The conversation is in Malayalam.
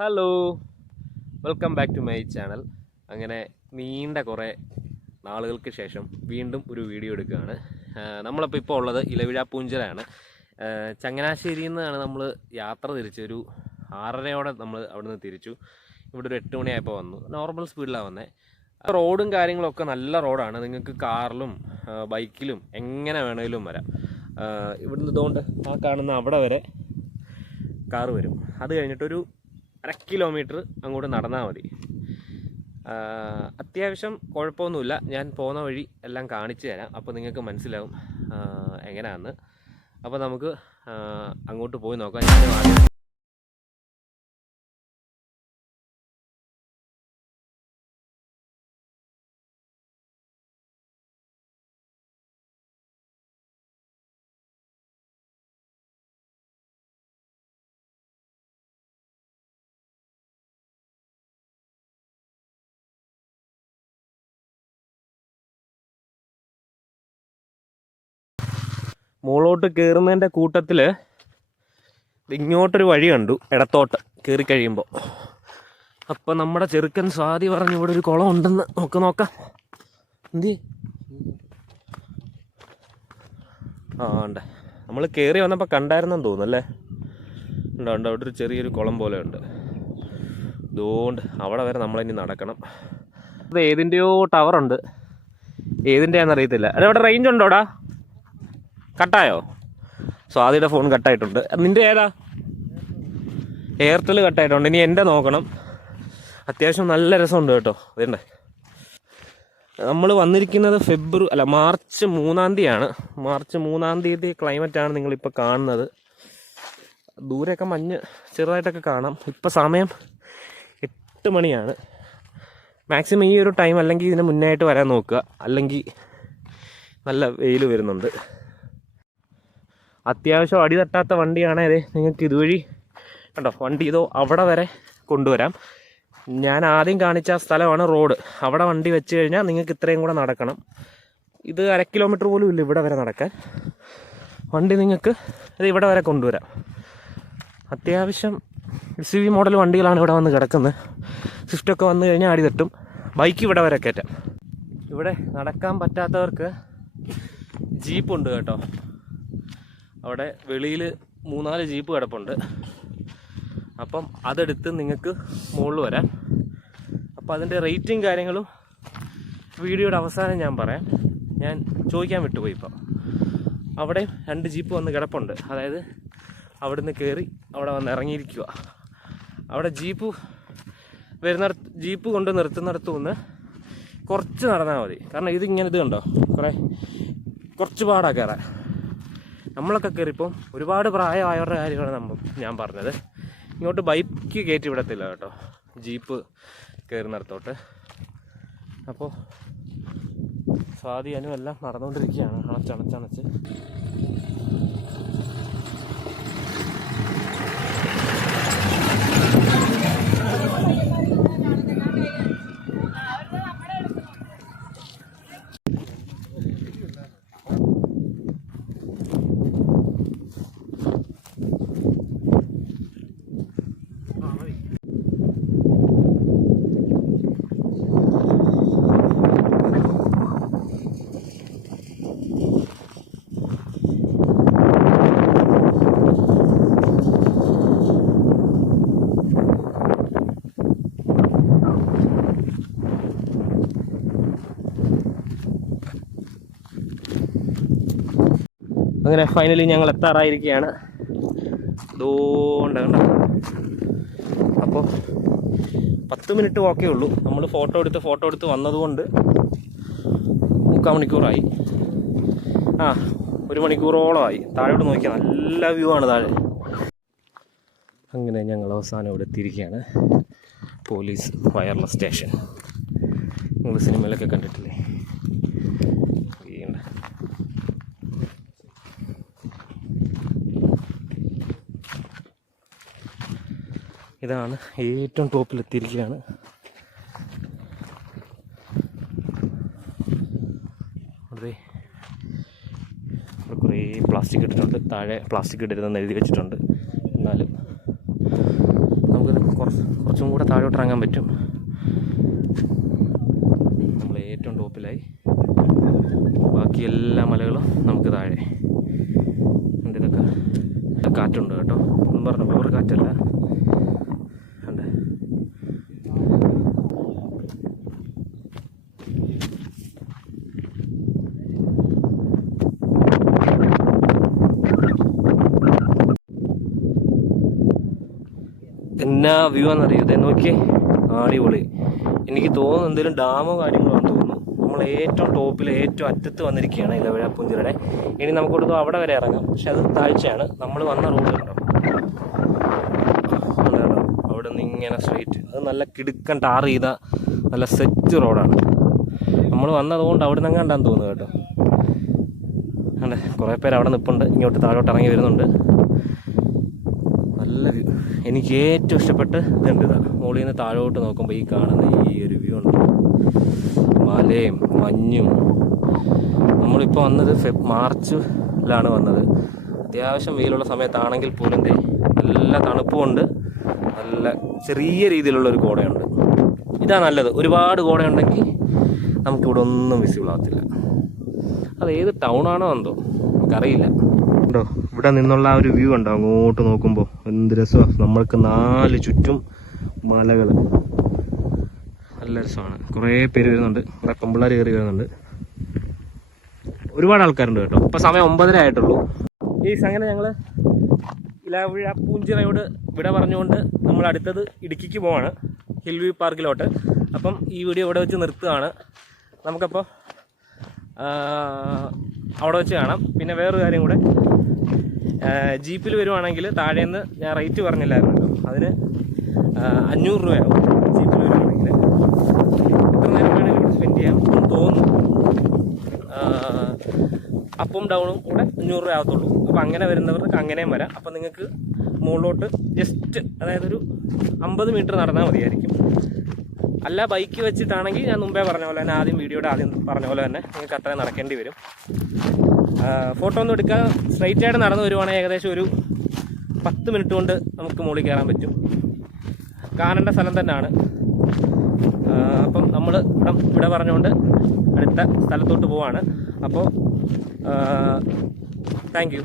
Hello, welcome back to my channel. അങ്ങനെ നീണ്ട കുറേ നാളുകൾക്ക് ശേഷം വീണ്ടും ഒരു വീഡിയോ എടുക്കുകയാണ്. നമ്മളിപ്പോൾ ഉള്ളത് ഇലവിഴ പൂഞ്ചിറയാണ്. ചങ്ങനാശ്ശേരിയിൽ നിന്നാണ് നമ്മൾ യാത്ര തിരിച്ച് ഒരു 6:30 നമ്മൾ അവിടെ നിന്ന് തിരിച്ചു. ഇവിടെ ഒരു 8 മണിയായപ്പോൾ വന്നു. നോർമൽ സ്പീഡിലാണ് വന്നത്. റോഡും കാര്യങ്ങളൊക്കെ നല്ല റോഡാണ്. നിങ്ങൾക്ക് കാറിലും ബൈക്കിലും എങ്ങനെ വേണമെങ്കിലും വരാം. ഇവിടുന്ന് ഇതുകൊണ്ട് ആ കാണുന്ന അവിടെ വരെ കാറ് വരും. അത് കഴിഞ്ഞിട്ടൊരു 1/2 കിലോമീറ്റർ അങ്ങോട്ട് നടന്നാൽ മതി. അത്യാവശ്യം കുഴപ്പമൊന്നുമില്ല. ഞാൻ പോകുന്ന വഴി എല്ലാം കാണിച്ചു തരാം, അപ്പോൾ നിങ്ങൾക്ക് മനസ്സിലാവും എങ്ങനെയാണെന്ന്. അപ്പോൾ നമുക്ക് അങ്ങോട്ട് പോയി നോക്കാം. മുകളോട്ട് കയറുന്നതിൻ്റെ കൂട്ടത്തിൽ ഇങ്ങോട്ടൊരു വഴി കണ്ടു, ഇടത്തോട്ട് കയറി കഴിയുമ്പോൾ. അപ്പം നമ്മുടെ ചെറുക്കൻ സ്വാതി പറഞ്ഞു ഇവിടെ ഒരു കുളം ഉണ്ടെന്ന്. നോക്കാം എന്തി. ഉണ്ട്, നമ്മൾ കയറി വന്നപ്പോൾ കണ്ടായിരുന്നെന്ന് തോന്നുന്നല്ലേ. ഉണ്ട്, അവിടെ ഒരു ചെറിയൊരു കുളം പോലെ ഉണ്ട്. അതുകൊണ്ട് അവിടെ വരെ നമ്മളിനി നടക്കണം. അത് ഏതിൻ്റെയോ ടവറുണ്ട്, ഏതിൻ്റെയാണെന്നറിയത്തില്ല. അവിടെ റേഞ്ച് ഉണ്ടോടാ? കട്ടായോ? സ്വാതിയുടെ ഫോൺ കട്ടായിട്ടുണ്ട്. നിൻ്റെ ഏതാ? എയർടെൽ കട്ടായിട്ടുണ്ട്. ഇനി എൻ്റെ നോക്കണം. അത്യാവശ്യം നല്ല രസമുണ്ട് കേട്ടോ. അതുണ്ട്, നമ്മൾ വന്നിരിക്കുന്നത് മാർച്ച് 3-ാം തീയതിയാണ്. മാർച്ച് 3-ാം തീയതി ക്ലൈമറ്റാണ് നിങ്ങളിപ്പോൾ കാണുന്നത്. ദൂരെയൊക്കെ മഞ്ഞ് ചെറുതായിട്ടൊക്കെ കാണാം. ഇപ്പം സമയം 8 മണിയാണ്. മാക്സിമം ഈ ഒരു ടൈം അല്ലെങ്കിൽ ഇതിന് മുന്നായിട്ട് വരാൻ നോക്കുക, അല്ലെങ്കിൽ നല്ല വെയിൽ വരുന്നുണ്ട്. അത്യാവശ്യം അടി തട്ടാത്ത വണ്ടിയാണേ. നിങ്ങൾക്ക് ഇതുവഴി കണ്ടോ, വണ്ടി ഇതോ അവിടെ വരെ കൊണ്ടുവരാം. ഞാൻ ആദ്യം കാണിച്ച സ്ഥലമാണ് റോഡ്. അവിടെ വണ്ടി വെച്ച് കഴിഞ്ഞാൽ നിങ്ങൾക്ക് ഇത്രയും കൂടെ നടക്കണം. ഇത് 1/2 കിലോമീറ്റർ പോലും ഇല്ല ഇവിടെ വരെ നടക്കാൻ. വണ്ടി നിങ്ങൾക്ക് ഇത് ഇവിടെ വരെ കൊണ്ടുവരാം. അത്യാവശ്യം SUV മോഡൽ വണ്ടികളാണ് ഇവിടെ വന്ന് കിടക്കുന്നത്. സ്വിഫ്റ്റൊക്കെ വന്നു കഴിഞ്ഞാൽ അടി തട്ടും. ബൈക്ക് ഇവിടെ വരെ കയറ്റാം. ഇവിടെ നടക്കാൻ പറ്റാത്തവർക്ക് ജീപ്പുണ്ട് കേട്ടോ. അവിടെ വെളിയിൽ 3-4 ജീപ്പ് കിടപ്പുണ്ട്. അപ്പം അതെടുത്ത് നിങ്ങൾക്ക് മുകളിൽ വരാം. അപ്പോൾ അതിൻ്റെ റേറ്റും കാര്യങ്ങളും വീഡിയോയുടെ അവസാനം ഞാൻ പറയാം. ഞാൻ ചോദിക്കാൻ വിട്ടുപോയി. ഇപ്പം അവിടെ 2 ജീപ്പ് വന്ന് കിടപ്പുണ്ട്. അതായത് അവിടെ നിന്ന് കയറി അവിടെ വന്ന് ഇറങ്ങിയിരിക്കുക. അവിടെ ജീപ്പ് കൊണ്ട് നിർത്തുന്നിടത്തു നിന്ന് കുറച്ച് നടന്നാൽ മതി. കാരണം ഇതിങ്ങനെ ഇത് കണ്ടോ, കുറച്ച് പാടാ കയറാൻ. നമ്മളൊക്കെ കയറിപ്പം ഒരുപാട് പ്രായമായവരുടെ കാര്യമാണ് ഞാൻ പറഞ്ഞത്. ഇങ്ങോട്ട് ബൈക്ക് കയറ്റി വിടത്തില്ല കേട്ടോ, ജീപ്പ് കയറുന്നിടത്തോട്ട്. അപ്പോൾ സ്വാധീനം എല്ലാം നടന്നുകൊണ്ടിരിക്കുകയാണ്, അണച്ചണച്ച്. അങ്ങനെ ഫൈനലി ഞങ്ങൾ എത്താറായിരിക്കുകയാണ്. അതുകൊണ്ട് കണ്ട, അപ്പോൾ 10 മിനിറ്റ് ഓക്കേ ഉള്ളൂ. നമ്മൾ ഫോട്ടോ എടുത്ത് വന്നതുകൊണ്ട് 3/4 മണിക്കൂറായി. 1 മണിക്കൂറോളമായി. താഴോട്ട് നോക്കിയാൽ നല്ല വ്യൂ ആണ് താഴെ. അങ്ങനെ ഞങ്ങൾ അവസാനം ഇവിടെ എത്തിയിരിക്കുകയാണ്. Police wireless station. നിങ്ങൾ സിനിമയിലൊക്കെ കണ്ടിട്ടില്ലേ? ഇതാണ് ഏറ്റവും ടോപ്പിലെത്തിയിരിക്കുകയാണ്. അവിടെ കുറേ പ്ലാസ്റ്റിക് ഇട്ടിട്ടുണ്ട്. താഴെ പ്ലാസ്റ്റിക് ഇടരുതെന്ന് എഴുതി വെച്ചിട്ടുണ്ട്. എന്നാലും നമുക്കിത് കുറച്ചും കൂടെ താഴോട്ട് ഇറങ്ങാൻ പറ്റും. നമ്മൾ ഏറ്റവും ടോപ്പിലായി. ബാക്കി എല്ലാ മലകളും നമുക്ക് താഴെ. ഇതൊക്കെ കാറ്റുണ്ട് കേട്ടോ, ഒന്നും പറഞ്ഞ ഓവർ കാറ്റല്ല. ഉണ്ട് എന്നാ വ്യൂ ആണെന്നറിയോ? ഇതേ നോക്കിയേ, അടിപൊളി. എനിക്ക് തോന്നുന്നു എന്തെങ്കിലും ഡാമോ കാര്യങ്ങളോ ആണെന്ന് തോന്നുന്നു. നമ്മൾ ഏറ്റവും ടോപ്പിൽ ഏറ്റവും അറ്റത്ത് വന്നിരിക്കുകയാണ് ഇലവഴ പൂഞ്ചിറയുടെ. ഇനി നമുക്ക് കൊടുത്തു അവിടെ വരെ ഇറങ്ങാം, പക്ഷെ അത് താഴ്ചയാണ്. നമ്മൾ വന്ന റോഡ് കണ്ടോ, അവിടെ നിന്ന് ഇങ്ങനെ സ്ട്രെയിറ്റ്. അത് നല്ല കിടുക്കൻ ടാർ ചെയ്ത നല്ല സെറ്റ് റോഡാണ്. നമ്മൾ വന്നതുകൊണ്ട് അവിടെ നിന്ന് കണ്ടാന്ന് തോന്നുന്നു കേട്ടോ. അതെ, കുറേ പേര് അവിടെ നിൽപ്പുണ്ട്, ഇങ്ങോട്ട് താഴോട്ട് ഇറങ്ങി വരുന്നുണ്ട്. നല്ല വ്യൂ. എനിക്ക് ഏറ്റവും ഇഷ്ടപ്പെട്ട് ഇതുണ്ട്. ഇതാ മുകളിൽ നിന്ന് താഴോട്ട് നോക്കുമ്പോൾ ഈ കാണുന്ന ഈ ഒരു വ്യൂ ഉണ്ട്. മലയും മഞ്ഞും. നമ്മളിപ്പോൾ വന്നത് മാർച്ചിലാണ് വന്നത്. അത്യാവശ്യം വെയിലുള്ള സമയത്താണെങ്കിൽ പോലും നല്ല തണുപ്പുമുണ്ട്, നല്ല ചെറിയ രീതിയിലുള്ളൊരു കോടയുണ്ട്. ഇതാ നല്ലത്. ഒരുപാട് കോടയുണ്ടെങ്കിൽ നമുക്കിവിടെ ഒന്നും വിസിബിൾ ആകത്തില്ല. അത് ഏത് ടൗണാണോ എന്തോ നമുക്കറിയില്ല. ഉണ്ടോ ഇവിടെ നിന്നുള്ള ആ ഒരു വ്യൂ ഉണ്ടോ, അങ്ങോട്ട് നോക്കുമ്പോൾ എന്ത് രസമാണ്. നമ്മൾക്ക് 4 ചുറ്റും മലകൾ, നല്ല രസമാണ്. കുറേ പേര് വരുന്നുണ്ട്, കുറേ പെമ്പിള്ളേർ കയറി വരുന്നുണ്ട്. ഒരുപാട് ആൾക്കാരുണ്ട് കേട്ടോ. ഇപ്പോൾ സമയം 9:30 ആയിട്ടുള്ളൂ. അങ്ങനെ ഞങ്ങൾ ഇലവഴ പൂഞ്ചിറയോട് വിട പറഞ്ഞുകൊണ്ട് നമ്മൾ അടുത്തത് ഇടുക്കിക്ക് പോവാണ്, ഹിൽ വ്യൂ പാർക്കിലോട്ട്. അപ്പം ഈ വീഡിയോ ഇവിടെ വെച്ച് നിർത്തുകയാണ്. നമുക്കപ്പോൾ അവിടെ വെച്ച് കാണാം. പിന്നെ വേറൊരു കാര്യം കൂടെ, ജീപ്പിൽ വരുവാണെങ്കിൽ താഴേന്ന് ഞാൻ റേറ്റ് പറഞ്ഞില്ലായിരുന്നല്ലോ, അതിന് 500 രൂപയാവും ജീപ്പിൽ വരുവാണെങ്കിൽ. എത്ര നേരം വേണമെങ്കിലും ഇവിടെ സ്പെൻഡ് ചെയ്യാം തോന്നുന്നു. അപ്പും ഡൗണും കൂടെ 500 രൂപ ആകത്തുള്ളൂ. അപ്പോൾ അങ്ങനെ വരുന്നവർക്ക് അങ്ങനെയും വരാം. അപ്പോൾ നിങ്ങൾക്ക് മുകളിലോട്ട് ജസ്റ്റ്, അതായത് ഒരു 50 മീറ്റർ നടന്നാൽ മതിയായിരിക്കും. അല്ല ബൈക്ക് വെച്ചിട്ടാണെങ്കിൽ ഞാൻ മുമ്പേ പറഞ്ഞ പോലെ തന്നെ, വീഡിയോയുടെ ആദ്യം പറഞ്ഞ പോലെ തന്നെ നിങ്ങൾക്ക് അത്രയും നടക്കേണ്ടി വരും. ഫോട്ടോ ഒന്നും എടുക്കാൻ സ്ട്രൈറ്റായിട്ട് നടന്നു വരുവാണെങ്കിൽ ഏകദേശം ഒരു 10 മിനിറ്റ് കൊണ്ട് നമുക്ക് മുകളിൽ കയറാൻ പറ്റും. കാണേണ്ട സ്ഥലം തന്നെയാണ്. അപ്പം നമ്മൾ ഇവിടെ പറഞ്ഞുകൊണ്ട് അടുത്ത സ്ഥലത്തോട്ട് പോവാണ്. അപ്പോൾ താങ്ക് യു.